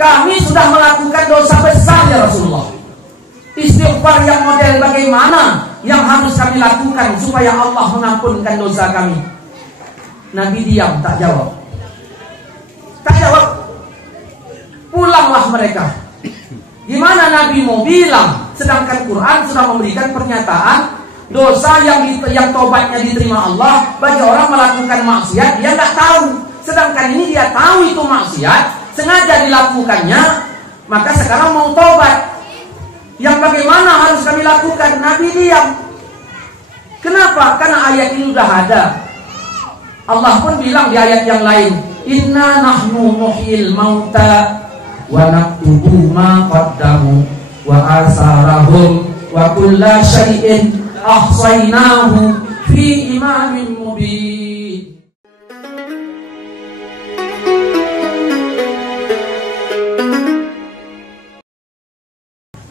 kami sudah melakukan dosa besar ya Rasulullah. Istighfar yang model bagaimana yang harus kami lakukan supaya Allah mengampunkan dosa kami? Nabi diam, tak jawab. Tak jawab. Pulanglah mereka. Gimana Nabi mau bilang? Sedangkan Quran sudah memberikan pernyataan dosa yang tobatnya diterima Allah bagi orang melakukan maksiat dia nggak tahu. Sedangkan ini dia tahu itu maksiat, sengaja dilakukannya, maka sekarang mau tobat. Yang bagaimana harus kami lakukan? Nabi diam. Kenapa? Karena ayat ini sudah ada. Allah pun bilang di ayat yang lain, inna nahnu nuhyil mauta wa naktubu ma qaddamu wa asarahum wa kulla syai'in ahsaynahu fi imamin mubin.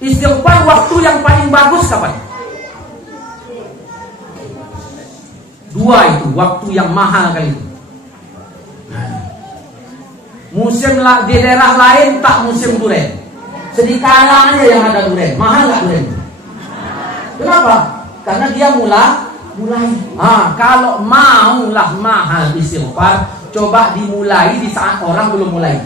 Istighfar waktu yang paling bagus kapan? Dua itu, waktu yang mahal kali itu. Musim di daerah lain tak musim duren. Sedikala aja yang ada duren. Mahal gak duren? Kenapa? Karena dia mulai. Kalau maulah mahal istighfar, coba dimulai di saat orang belum mulai.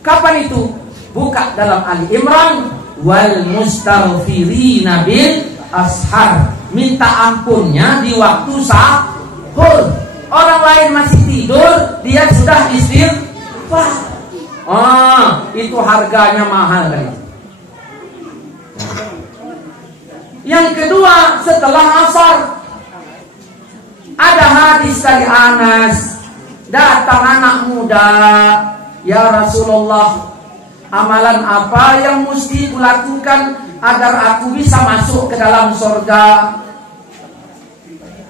Kapan itu? Buka dalam Ali Imran, wal mustaghfirina bil ashar. Minta ampunnya di waktu sahur. Orang lain masih tidur, dia sudah istighfar. Itu harganya mahal kan? Yang kedua, setelah asar ada hadis dari Anas. Datang anak muda, ya Rasulullah, amalan apa yang mesti kulakukan agar aku bisa masuk ke dalam surga?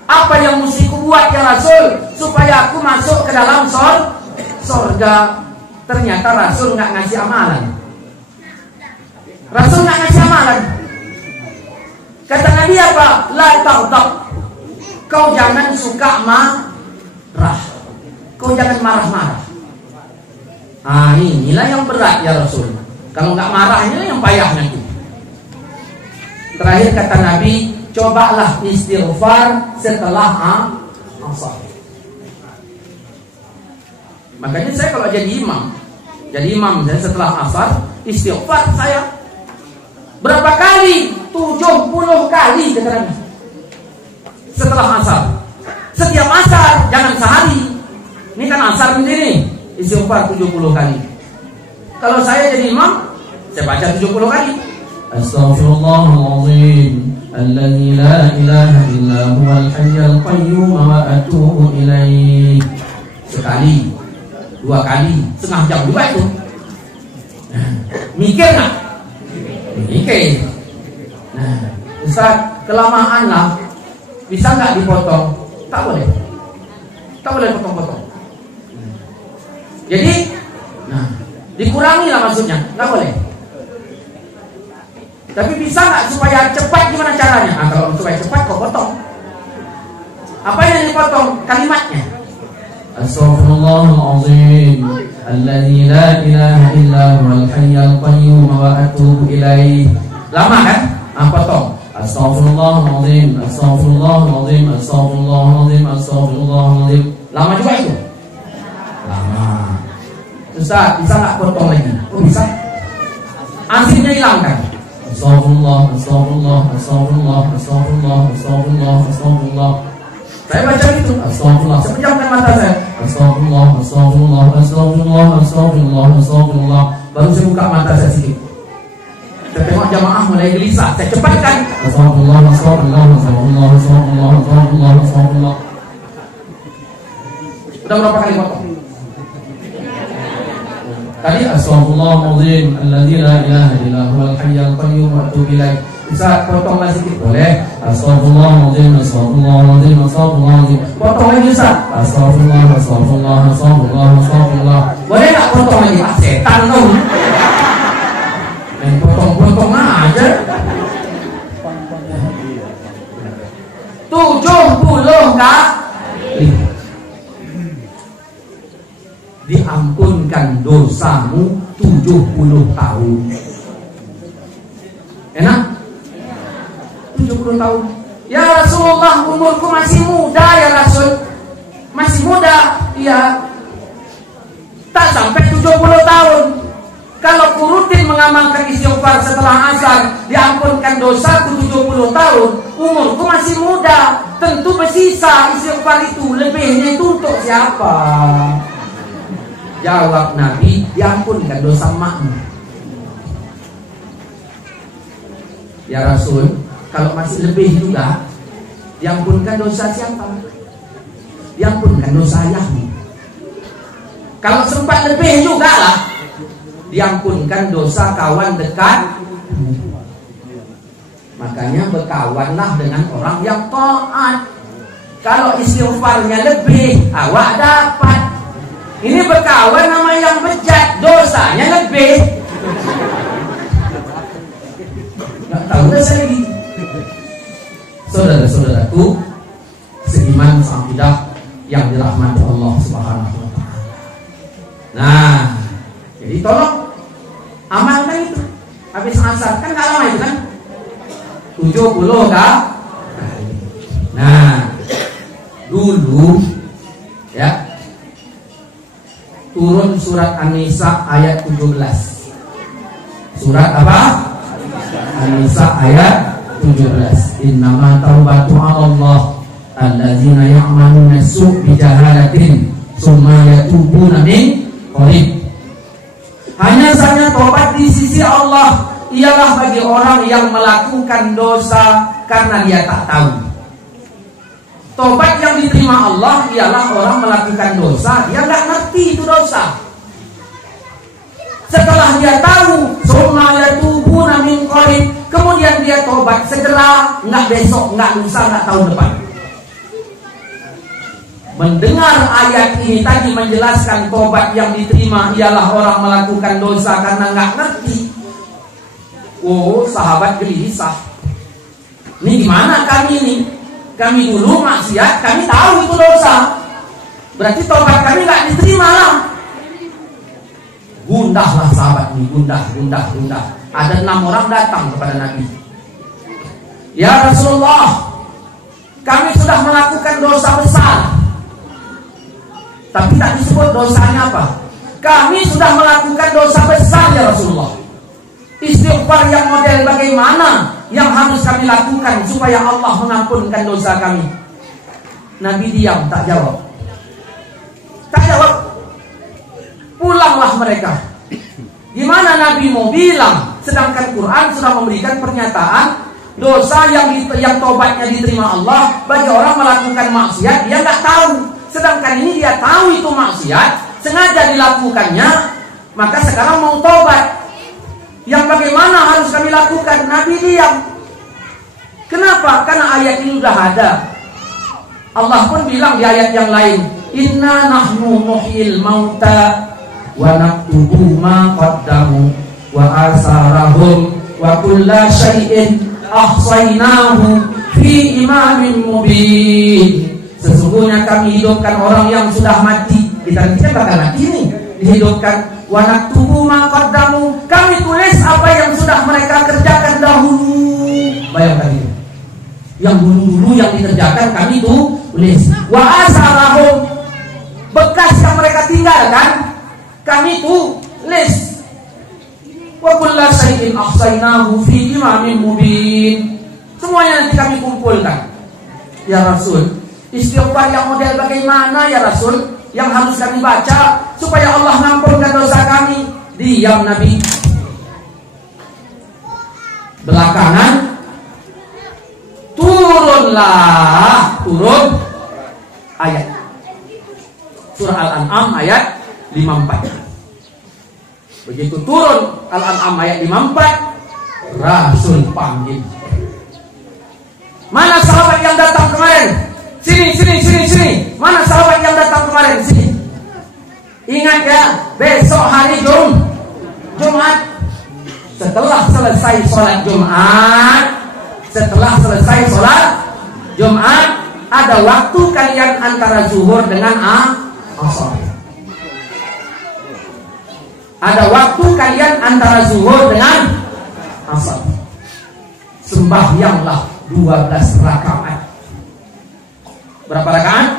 Apa yang mesti kubuat ya Rasul supaya aku masuk ke dalam surga? Ternyata Rasul nggak ngasih amalan. Rasul nggak ngasih amalan. Kata Nabi apa? La taghdab. Kau jangan suka marah. Kau jangan marah-marah. Inilah yang berat ya Rasul. Kalau nggak marah inilah yang payah nanti. Terakhir kata Nabi, cobalah istighfar setelah asar. Makanya saya kalau jadi imam saya setelah asar istighfar saya berapa kali? 70 kali kata Nabi. Setelah asar. Setiap asar, jangan sehari. Ini kan asar sendiri. Istighfar 70 kali. Kalau saya jadi imam, saya baca 70 kali. Astaghfirullahaladzim alladzi la ilaha illa huwal hayyul qayyum wa atubu ilaih. Sekali, 2 kali, setengah jam juga itu. Mikir nggak? Mikir. Ustaz, kelamaan lah. Bisa nggak dipotong? Tak boleh. Tak boleh potong-potong. Jadi, dikurangi lah maksudnya, nggak boleh. Tapi bisa nggak supaya cepat, gimana caranya? Kalau supaya cepat kau potong. Apa yang dipotong? Kalimatnya. Astaghfirullahaladzim alladzi la ilaha illa huwal hayyul qayyum wa atubu ilaih. Lama kan? Potong. Astaghfirullahaladzim, astaghfirullahaladzim, astaghfirullahaladzim, astaghfirullahaladzim. Lama juga itu? Lama. Ustaz, bisa nggak potong lagi? Oh bisa. Asinnya hilangkan. Astagfirullah, astagfirullah, astagfirullah, astagfirullah, astagfirullah, astagfirullah. Saya baca itu, astagfirullah. Saya pejamkan mata saya. Astagfirullah, astagfirullah, astagfirullah, astagfirullah, astagfirullah. Baru saya buka mata saya sedikit. Saya tengok jamaah mulai gelisah. Saya cepatkan. Astagfirullah, astagfirullah, astagfirullah, astagfirullah, astagfirullah, astagfirullah. Udah berapa kali potong? Tadi astaghfirullahaladzim alladzi la ilaha illa huwal hayyul qayyum wa atubu ilaih. Bisa potong lagi sedikit boleh? Astaghfirullahaladzim, astaghfirullahaladzim, astaghfirullahaladzim. Potong lagi Ustaz. Astaghfirullah, astaghfirullah, astaghfirullah, astaghfirullah. Boleh enggak potong lagi? Setan dong. Main potong-potong aja. 70 kali. Di diampunkan dosamu 70 tahun. Enak? 70 tahun. Ya Rasulullah, umurku masih muda ya Rasul. Masih muda, ya. Tak sampai 70 tahun. Kalau kurutin mengamalkan istighfar setelah asar, diampunkan dosaku 70 tahun. Umurku masih muda, tentu bersisa istighfar itu. Lebihnya itu untuk siapa? Jawab Nabi, diampunkan dosa makmu. Ya Rasul, kalau masih lebih juga, diampunkan dosa siapa? Diampunkan dosa ayahmu. Kalau sempat lebih juga lah, diampunkan dosa kawan dekat. Makanya berkawanlah dengan orang yang taat. Kalau istighfarnya lebih, awak dapat. Ini berkawan sama yang bejat, dosanya lebih. Gak tahu dah saya lagi. Saudara-saudaraku seiman seakidah yang dirahmati Allah Subhanahu wa Ta'ala. Nah, jadi tolong amalkan itu. Habis asar kan gak lama itu kan, 70 kah? Nah, dulu ya, turun surat An-Nisa ayat 17. Surat apa? An-Nisa ayat 17. Innama taubatu 'alallah allazina ya'maluna as-su'a bijahalatin tsumma yatubuna min qarib. Hanya saja tobat di sisi Allah ialah bagi orang yang melakukan dosa karena dia tak tahu. Tobat yang diterima Allah ialah orang melakukan dosa, dia nggak ngerti itu dosa. Setelah dia tahu, tsumma yatubuna min qarib, kemudian dia tobat segera, nggak besok, nggak lusa, nggak tahun depan. Mendengar ayat ini tadi menjelaskan tobat yang diterima ialah orang melakukan dosa karena nggak ngerti. Oh, sahabat gelisah. Ini gimana kami ini? Kami dulu maksiat, kami tahu itu dosa. Berarti tobat kami nggak diterima lah. Gundahlah sahabat ini, gundah. Ada 6 orang datang kepada Nabi. Ya Rasulullah, kami sudah melakukan dosa besar. Tapi tak disebut dosanya apa. Kami sudah melakukan dosa besar ya Rasulullah. Istighfar yang model bagaimana yang harus kami lakukan supaya Allah mengampunkan dosa kami? Nabi diam, tak jawab. Pulanglah mereka. Gimana Nabi mau bilang, sedangkan Quran sudah memberikan pernyataan dosa yang tobatnya diterima Allah bagi orang melakukan maksiat dia nggak tahu. Sedangkan ini dia tahu itu maksiat, sengaja dilakukannya, maka sekarang mau tobat. Yang bagaimana harus kami lakukan? Nabi diam. Kenapa? Karena ayat ini sudah ada. Allah pun bilang di ayat yang lain, Inna nahnu nuhyil mauta wa naktubu ma qaddamu wa asarahum wa kulla syai'in ahsaynahu fi imamin mubin. Sesungguhnya kami hidupkan orang yang sudah mati. Kita bakal mati nih, dihidupkan. Wa naktubu ma qaddamu, kami tulis apa yang sudah mereka kerjakan dahulu. Bayangkan ini. Yang dulu-dulu yang dikerjakan kami tulis. Wa asarahum, bekas yang mereka tinggalkan kami tulis. Wa kullu syai'in ahsaynahu fi imamin mubin. Semuanya nanti kami kumpulkan. Ya Rasul, istighfar yang model bagaimana ya Rasul yang harus kami baca supaya Allah mengampunkan dosa kami? Diam Nabi. Belakangan turun ayat surah Al-An'am ayat 54. Begitu turun Al-An'am ayat 54, Rasul panggil. Mana sahabat yang datang kemarin? Sini. Mana sahabat yang datang kemarin? Sini. Ingat ya, besok hari Jumat. Setelah selesai sholat Jumat, ada waktu kalian antara zuhur dengan asar. Ada waktu kalian antara zuhur dengan asar. Sembahyanglah 12 rakaat. Berapa rakaat?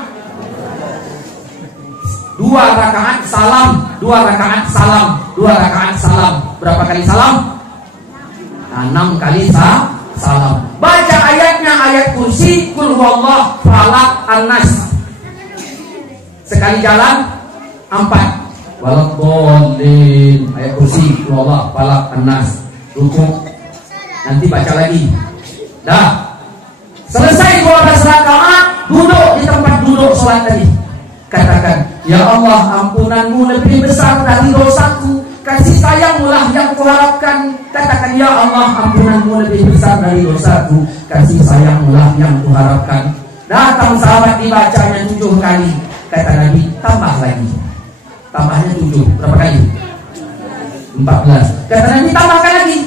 2 rakaat salam, 2 rakaat salam, 2 rakaat salam. Berapa kali salam? 6 kali salam. Baca ayatnya, ayat kursi, kul huwallah, falak, an-nas. Sekali jalan 4. Waladdallin, ayat kursi, kul huwallah, falak, an-nas. Rukuk. Nanti baca lagi. Dah. Selesai 12 rakaat, duduk di tempat duduk sholat tadi. Katakan, ya Allah, ampunanmu lebih besar dari dosaku, kasih sayangmu lah yang kuharapkan. Katakan, ya Allah, ampunanmu lebih besar dari dosaku, kasih sayangmu lah yang kuharapkan. Datang sahabat dibacanya 7 kali. Kata Nabi, tambah lagi. Tambahnya 7. Berapa kali? 14. Kata Nabi, tambahkan lagi.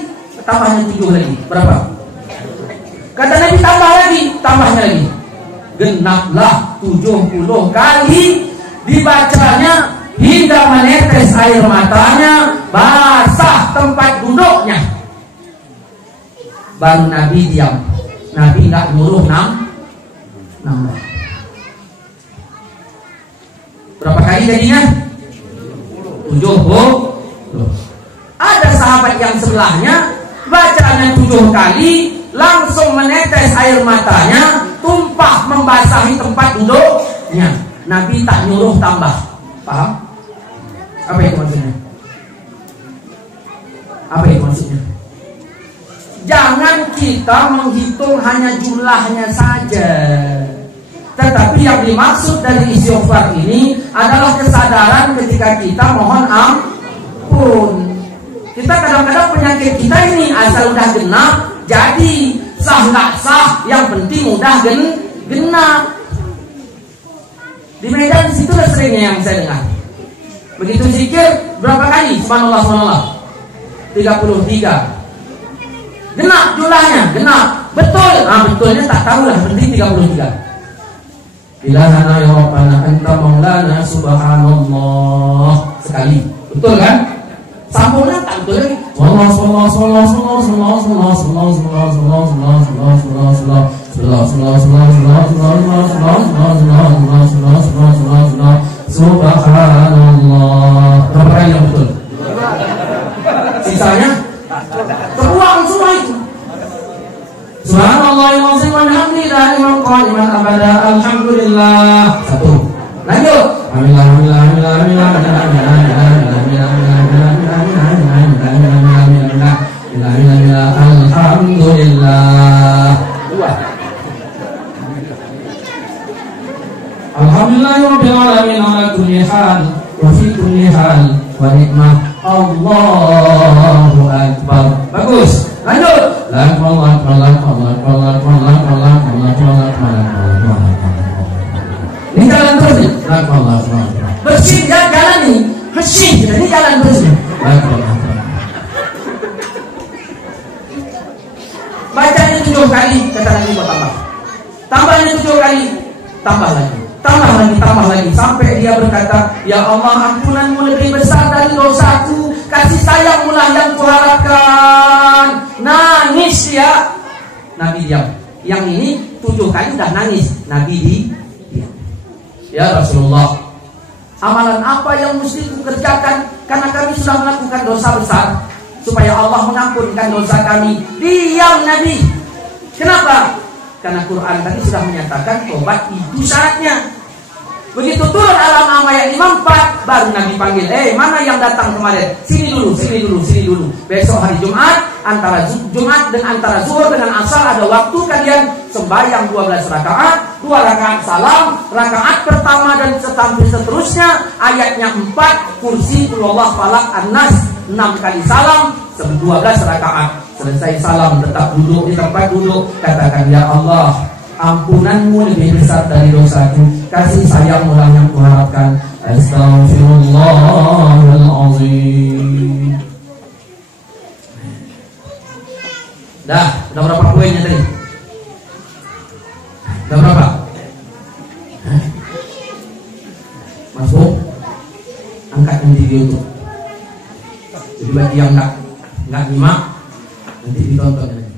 Tambahnya 7 lagi. Berapa? Kata Nabi, tambah lagi. Tambahnya lagi. Genaplah 70 kali dibacanya hingga menetes air matanya, basah tempat duduknya. Baru Nabi diam. Nabi nggak nyuruh nambah. Berapa kali jadinya? 70. Ada sahabat yang sebelahnya bacanya 7 kali, langsung menetes air matanya, tumpah membasahi tempat duduknya. Nabi tak nyuruh tambah. Paham? Apa itu maksudnya? Apa itu maksudnya? Jangan kita menghitung hanya jumlahnya saja. Tetapi yang dimaksud dari istighfar ini adalah kesadaran ketika kita mohon ampun. Kita kadang-kadang penyakit kita ini asal udah genap, jadi sah nggak sah, yang penting udah genap. Di Medan situ seringnya yang saya dengar. Begitu zikir berapa kali? Subhanallah, subhanallah. 33. Genap jumlahnya, genap. Betul. Betulnya tak tahu lah, penting 33. Ilahana ya Rabbana anta maulana subhanallah. Sekali. Betul kan? Sambungnya tak betul lagi. Subhanallah. Berapa kali yang betul? Sisanya terbuang semua itu. Subhanallahirrahmanirrahim wa hamdillah liman qaiman abada alhamdulillah. 1. Lanjut. Alhamdulillah. 2. Alhamdulillahirabbil alamin ala kulli hal wa fi kulli hal wa ni'mah Allahu akbar. Bagus. Lanjut. Ini jalan terus nih. Bersih ya jalan nih. Bersih. Ini jalan terus nih. Bacanya 7 kali, kata Nabi buat tambah. Tambahnya 7 kali, tambah lagi. Tambah lagi sampai dia berkata, ya Allah, ampunanmu lebih besar dari dosaku, kasih sayangmu lah yang kuharapkan. Nangis ya. Nabi diam. Yang ini 7 kali udah nangis. Nabi diam. Ya Rasulullah, amalan apa yang mesti kukerjakan? Karena kami sudah melakukan dosa besar, supaya Allah mengampunkan dosa kami. Diam Nabi. Kenapa? Karena Quran tadi sudah menyatakan tobat itu syaratnya. Begitu turun alam ayat 54, baru Nabi panggil, mana yang datang kemarin? Sini dulu. Besok hari Jumat, antara Jumat dan antara zuhur dengan asar ada waktu kalian sembahyang 12 rakaat, 2 rakaat salam, rakaat pertama dan seterusnya, ayatnya 4, kursi, kulullah, falak, an-nas, 6 kali salam, 12 rakaat. Selesai salam, tetap duduk di tempat duduk, katakan, ya Allah, ampunanmu lebih besar dari dosaku, kasih sayangmu lah yang kuharapkan. Astaghfirullahaladzim. Dah, udah berapa poinnya tadi? Udah berapa? Masuk. Angkat yang video itu. Jadi bagi yang nggak nyimak nanti ditonton.